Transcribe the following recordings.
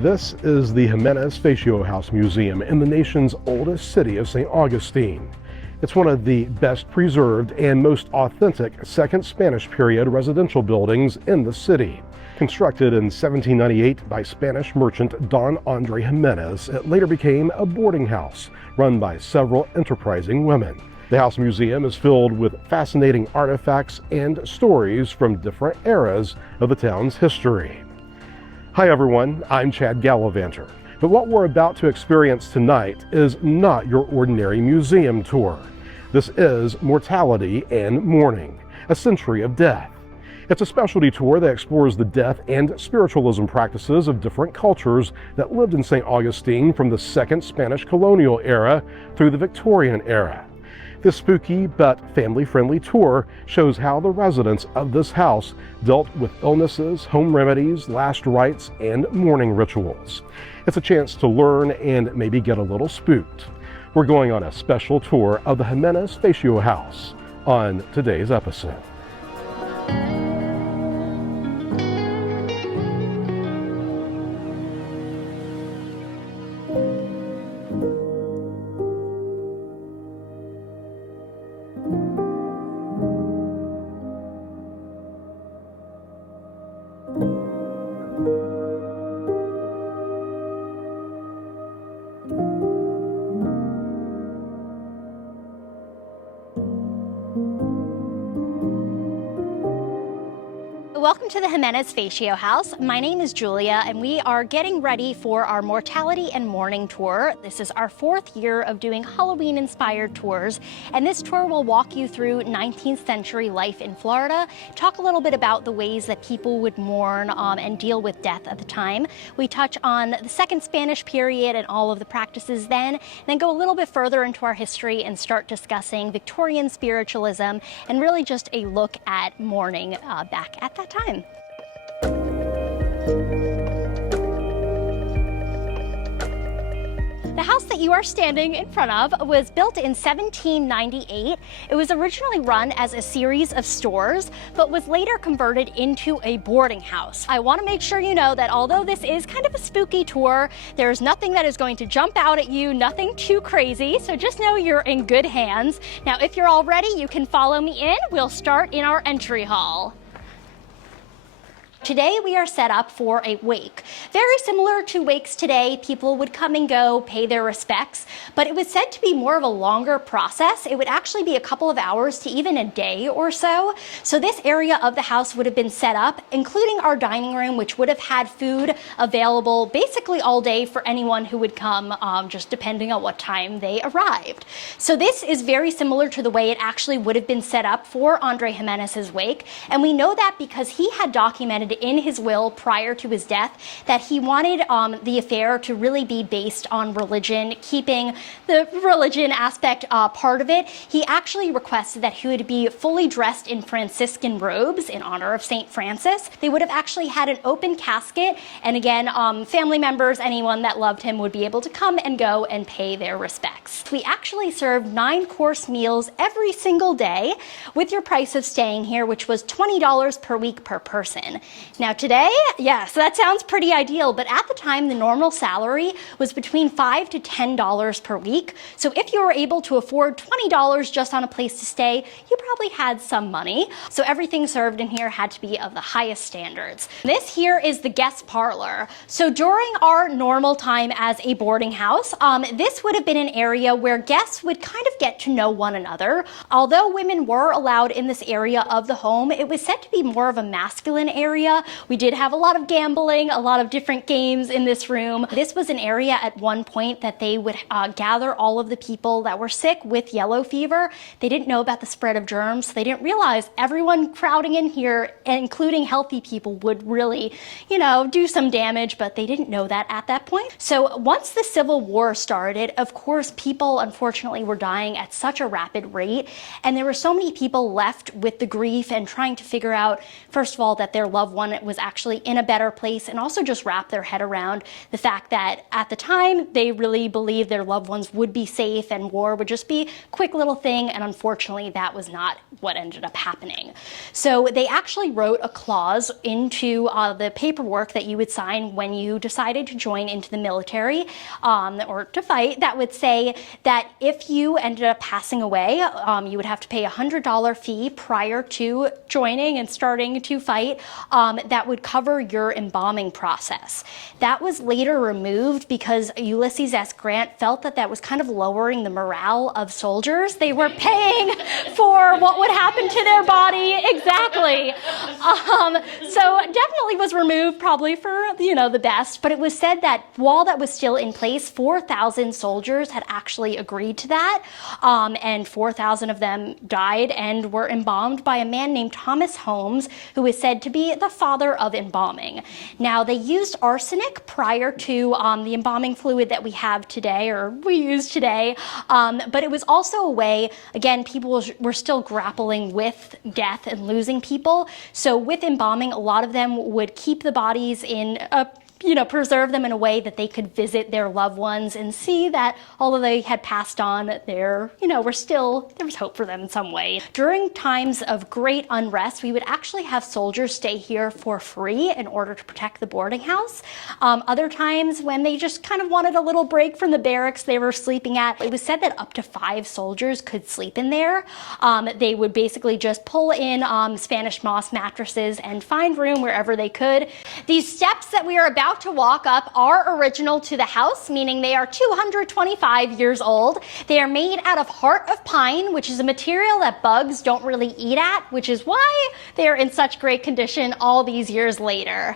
This is the Ximenez-Fatio House Museum in the nation's oldest city of St. Augustine. It's one of the best preserved and most authentic Second Spanish period residential buildings in the city. Constructed in 1798 by Spanish merchant Don Andre Ximenez, it later became a boarding house run by several enterprising women. The House Museum is filled with fascinating artifacts and stories from different eras of the town's history. Hi everyone, I'm ChadGallivanter. But what we're about to experience tonight is not your ordinary museum tour. This is Mortality and Mourning, a century of death. It's a specialty tour that explores the death and spiritualism practices of different cultures that lived in St. Augustine from the Second Spanish Colonial Era through the Victorian Era. This spooky but family-friendly tour shows how the residents of this house dealt with illnesses, home remedies, last rites, and mourning rituals. It's a chance to learn and maybe get a little spooked. We're going on a special tour of the Ximenez-Fatio house on today's episode. Welcome to the Ximenez-Fatio house. My name is Julia and we are getting ready for our Mortality and Mourning tour. This is our 4th year of doing Halloween-inspired tours, and this tour will walk you through 19th century life in Florida, talk a little bit about the ways that people would mourn and deal with death at the time. We touch on the Second Spanish period and all of the practices then go a little bit further into our history and start discussing Victorian spiritualism and really just a look at mourning back at that time. The house that you are standing in front of was built in 1798. It was originally run as a series of stores, but was later converted into a boarding house. I want to make sure you know that although this is kind of a spooky tour, there's nothing that is going to jump out at you, nothing too crazy, so just know you're in good hands. Now, if you're all ready, you can follow me in. We'll start in our entry hall. Today we are set up for a wake. Very similar to wakes today, people would come and go, pay their respects, but it was said to be more of a longer process. It would actually be a couple of hours to even a day or so. So this area of the house would have been set up, including our dining room, which would have had food available basically all day for anyone who would come, just depending on what time they arrived. So this is very similar to the way it actually would have been set up for Andre Ximenez's wake, and we know that because he had documented in his will prior to his death that he wanted the affair to really be based on religion, keeping the religion aspect part of it. He actually requested that he would be fully dressed in Franciscan robes in honor of St. Francis. They would have actually had an open casket, and again, family members, anyone that loved him would be able to come and go and pay their respects. We actually served 9-course meals every single day with your price of staying here, which was $20 per week per person. Now today, yes, that sounds pretty ideal, but at the time the normal salary was between $5 to $10 per week. So if you were able to afford $20 just on a place to stay, you probably had some money. So everything served in here had to be of the highest standards. This here is the guest parlor. So during our normal time as a boarding house, this would have been an area where guests would kind of get to know one another. Although women were allowed in this area of the home, it was said to be more of a masculine area. We did have a lot of gambling, a lot of different games in this room. This was an area at one point that they would gather all of the people that were sick with yellow fever. They didn't know about the spread of germs, so they didn't realize everyone crowding in here, including healthy people, would really, do some damage, but they didn't know that at that point. So once the Civil War started, of course, people unfortunately were dying at such a rapid rate, and there were so many people left with the grief and trying to figure out, first of all, that their loved one was actually in a better place, and also just wrap their head around the fact that at the time they really believed their loved ones would be safe and war would just be a quick little thing, and unfortunately that was not what ended up happening. So they actually wrote a clause into the paperwork that you would sign when you decided to join into the military or to fight, that would say that if you ended up passing away, you would have to pay a $100 fee prior to joining and starting to fight that would cover your embalming process. That was later removed because Ulysses S. Grant felt that that was kind of lowering the morale of soldiers. They were paying for what would happen to their body. Exactly. So definitely was removed, probably for, the best, but it was said that while that was still in place, 4,000 soldiers had actually agreed to that, and 4,000 of them died and were embalmed by a man named Thomas Holmes, who is said to be the father of embalming. Now, they used arsenic prior to the embalming fluid that we have today, or we use today, but it was also a way, again, people were still grappling with death and losing people. So with embalming, a lot of them would keep the bodies in a preserve them in a way that they could visit their loved ones and see that although they had passed on, there was hope for them in some way. During times of great unrest, we would actually have soldiers stay here for free in order to protect the boarding house. Other times when they just kind of wanted a little break from the barracks they were sleeping at, it was said that up to 5 soldiers could sleep in there. They would basically just pull in Spanish moss mattresses and find room wherever they could. These steps that we are about to walk up are original to the house, meaning they are 225 years old. They are made out of heart of pine, which is a material that bugs don't really eat at, which is why they are in such great condition all these years later.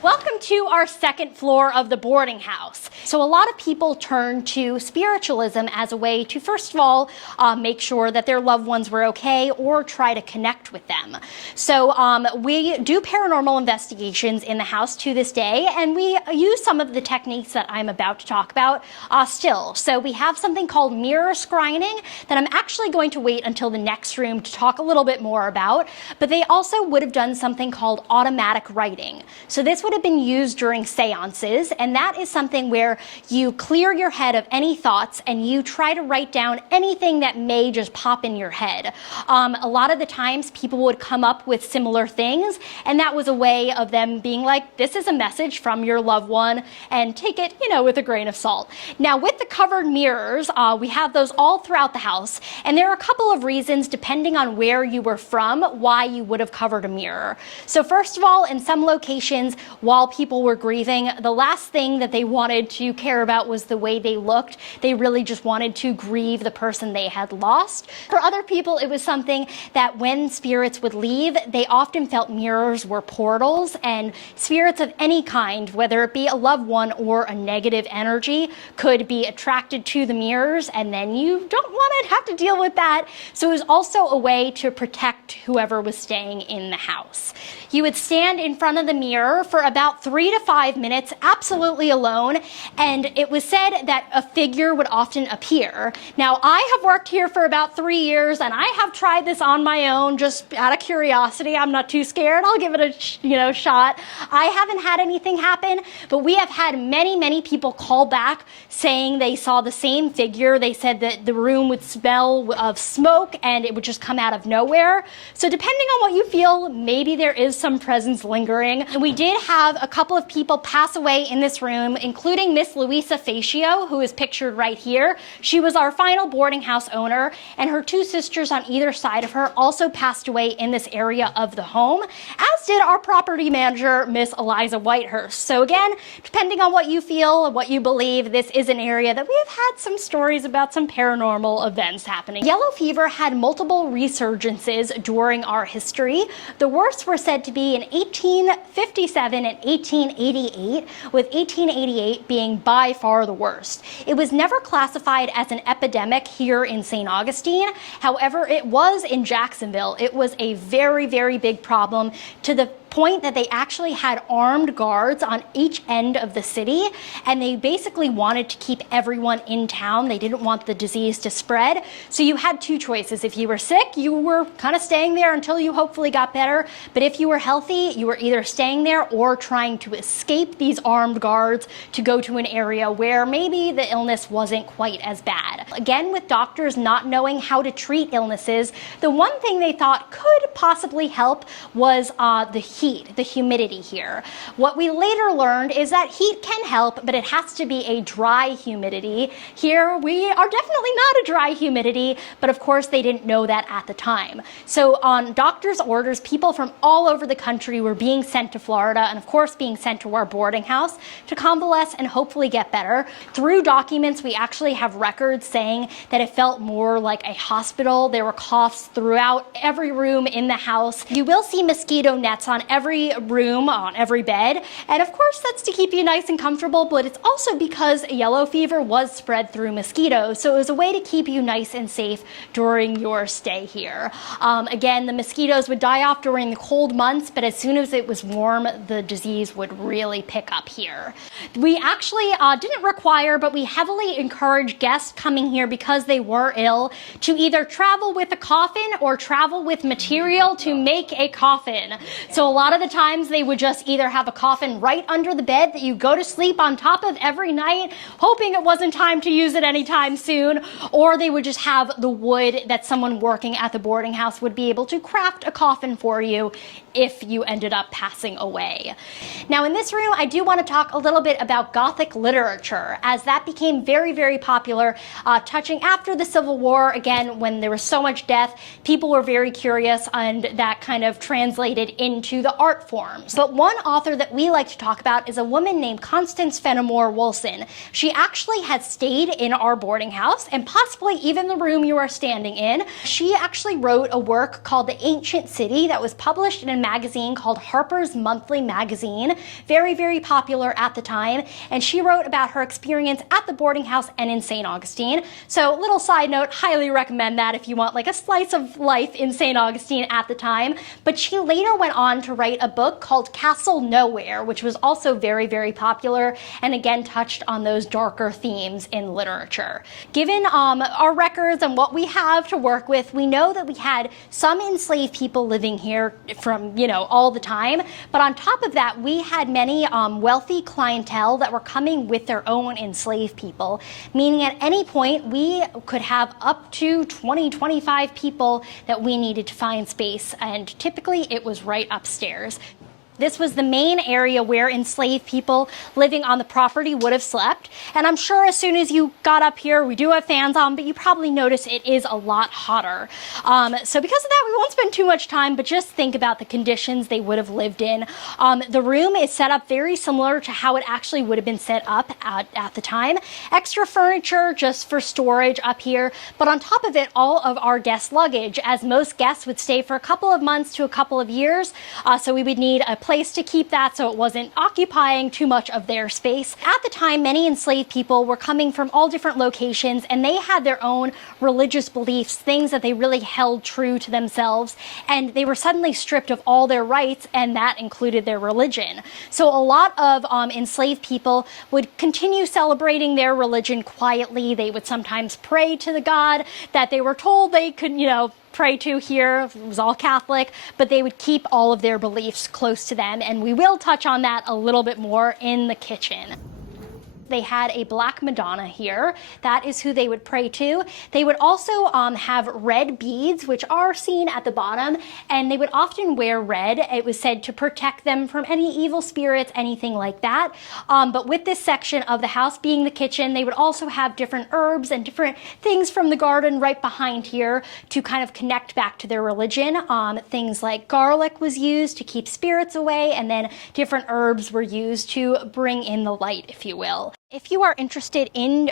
Welcome to our second floor of the boarding house. So a lot of people turn to spiritualism as a way to, first of all, make sure that their loved ones were okay or try to connect with them. So we do paranormal investigations in the house to this day, and we use some of the techniques that I'm about to talk about still. So we have something called mirror scrying that I'm actually going to wait until the next room to talk a little bit more about, but they also would have done something called automatic writing. So this would have been used during seances, and that is something where you clear your head of any thoughts and you try to write down anything that may just pop in your head. A lot of the times people would come up with similar things, and that was a way of them being like, this is a message from your loved one, and take it, with a grain of salt. Now, with the covered mirrors, we have those all throughout the house, and there are a couple of reasons, depending on where you were from, why you would have covered a mirror. So first of all, in some locations, while people were grieving, the last thing that they wanted to care about was the way they looked. They really just wanted to grieve the person they had lost. For other people, it was something that when spirits would leave, they often felt mirrors were portals, and spirits of any kind, whether it be a loved one or a negative energy, could be attracted to the mirrors, and then you don't want to have to deal with that. So it was also a way to protect whoever was staying in the house. You would stand in front of the mirror for about 3 to 5 minutes, absolutely alone, and it was said that a figure would often appear. Now, I have worked here for about 3 years, and I have tried this on my own, just out of curiosity. I'm not too scared. I'll give it a shot. I haven't had anything happen, but we have had many people call back saying they saw the same figure. They said that the room would smell of smoke, and it would just come out of nowhere. So depending on what you feel, maybe there is some presence lingering. And we did have a couple of people pass away in this room, including Miss Ximenez-Fatio, who is pictured right here. She was our final boarding house owner, and her 2 sisters on either side of her also passed away in this area of the home, as did our property manager, Miss Eliza Whitehurst. So again, depending on what you feel, what you believe, this is an area that we have had some stories about some paranormal events happening. Yellow fever had multiple resurgences during our history. The worst were said to be in 1857 and in 1888, with 1888 being by far the worst. It was never classified as an epidemic here in St. Augustine. However, it was in Jacksonville. It was a very, very big problem, to the point that they actually had armed guards on each end of the city, and they basically wanted to keep everyone in town. They didn't want the disease to spread. So you had two choices. If you were sick, you were kind of staying there until you hopefully got better. But if you were healthy, you were either staying there or trying to escape these armed guards to go to an area where maybe the illness wasn't quite as bad. Again, with doctors not knowing how to treat illnesses, the one thing they thought could possibly help was the heat, the humidity here. What we later learned is that heat can help, but it has to be a dry humidity. Here we are definitely not a dry humidity, but of course they didn't know that at the time. So on doctor's orders, people from all over the country were being sent to Florida, and of course being sent to our boarding house to convalesce and hopefully get better. Through documents, we actually have records saying that it felt more like a hospital. There were coughs throughout every room in the house. You will see mosquito nets on every room, on every bed, and of course that's to keep you nice and comfortable, but it's also because yellow fever was spread through mosquitoes, so it was a way to keep you nice and safe during your stay here. Again, the mosquitoes would die off during the cold months, but as soon as it was warm, the disease would really pick up here. We actually didn't require, but we heavily encourage guests coming here because they were ill to either travel with a coffin or travel with material to make a coffin. So a lot of the times they would just either have a coffin right under the bed that you go to sleep on top of every night, hoping it wasn't time to use it anytime soon, or they would just have the wood that someone working at the boarding house would be able to craft a coffin for you if you ended up passing away. Now in this room, I do want to talk a little bit about Gothic literature, as that became very, very popular, touching after the Civil War. Again, when there was so much death, people were very curious, and that kind of translated into the art forms. But one author that we like to talk about is a woman named Constance Fenimore Wilson. She actually had stayed in our boarding house, and possibly even the room you are standing in. She actually wrote a work called The Ancient City that was published in a magazine called Harper's Monthly Magazine, very, very popular at the time, and she wrote about her experience at the boarding house and in St. Augustine. So little side note, highly recommend that if you want like a slice of life in St. Augustine at the time. But she later went on to write a book called Castle Nowhere, which was also very, very popular, and again touched on those darker themes in literature. Given our records and what we have to work with, we know that we had some enslaved people living here from, all the time, but on top of that, we had many wealthy clientele that were coming with their own enslaved people, meaning at any point we could have up to 20, 25 people that we needed to find space, and typically it was right upstairs. This was the main area where enslaved people living on the property would have slept. And I'm sure as soon as you got up here, we do have fans on, but you probably notice it is a lot hotter. So because of that, we won't spend too much time, but just think about the conditions they would have lived in. The room is set up very similar to how it actually would have been set up at the time. Extra furniture just for storage up here, but on top of it, all of our guest luggage, as most guests would stay for a couple of months to a couple of years. So we would need a place to keep that so it wasn't occupying too much of their space. At the time, many enslaved people were coming from all different locations, and they had their own religious beliefs, things that they really held true to themselves, and they were suddenly stripped of all their rights, and that included their religion. So a lot of enslaved people would continue celebrating their religion quietly. They would sometimes pray to the God that they were told they could, pray to here. It was all Catholic, but they would keep all of their beliefs close to them, and we will touch on that a little bit more in the kitchen. They had a Black Madonna here. That is who they would pray to. They would also have red beads, which are seen at the bottom, and they would often wear red. It was said to protect them from any evil spirits, anything like that. But with this section of the house being the kitchen, they would also have different herbs and different things from the garden right behind here to kind of connect back to their religion. Things like garlic was used to keep spirits away, and then different herbs were used to bring in the light, if you will. If you are interested in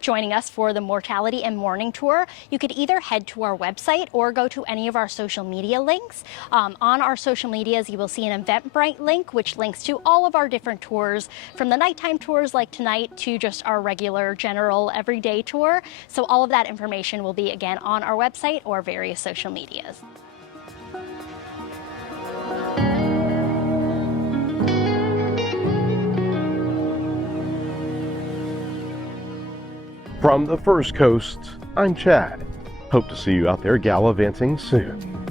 joining us for the Mortality and Mourning tour, you could either head to our website or go to any of our social media links. On our social medias, you will see an Eventbrite link, which links to all of our different tours, from the nighttime tours like tonight to just our regular general everyday tour. So all of that information will be, again, on our website or various social medias. From the First Coast, I'm Chad. Hope to see you out there gallivanting soon.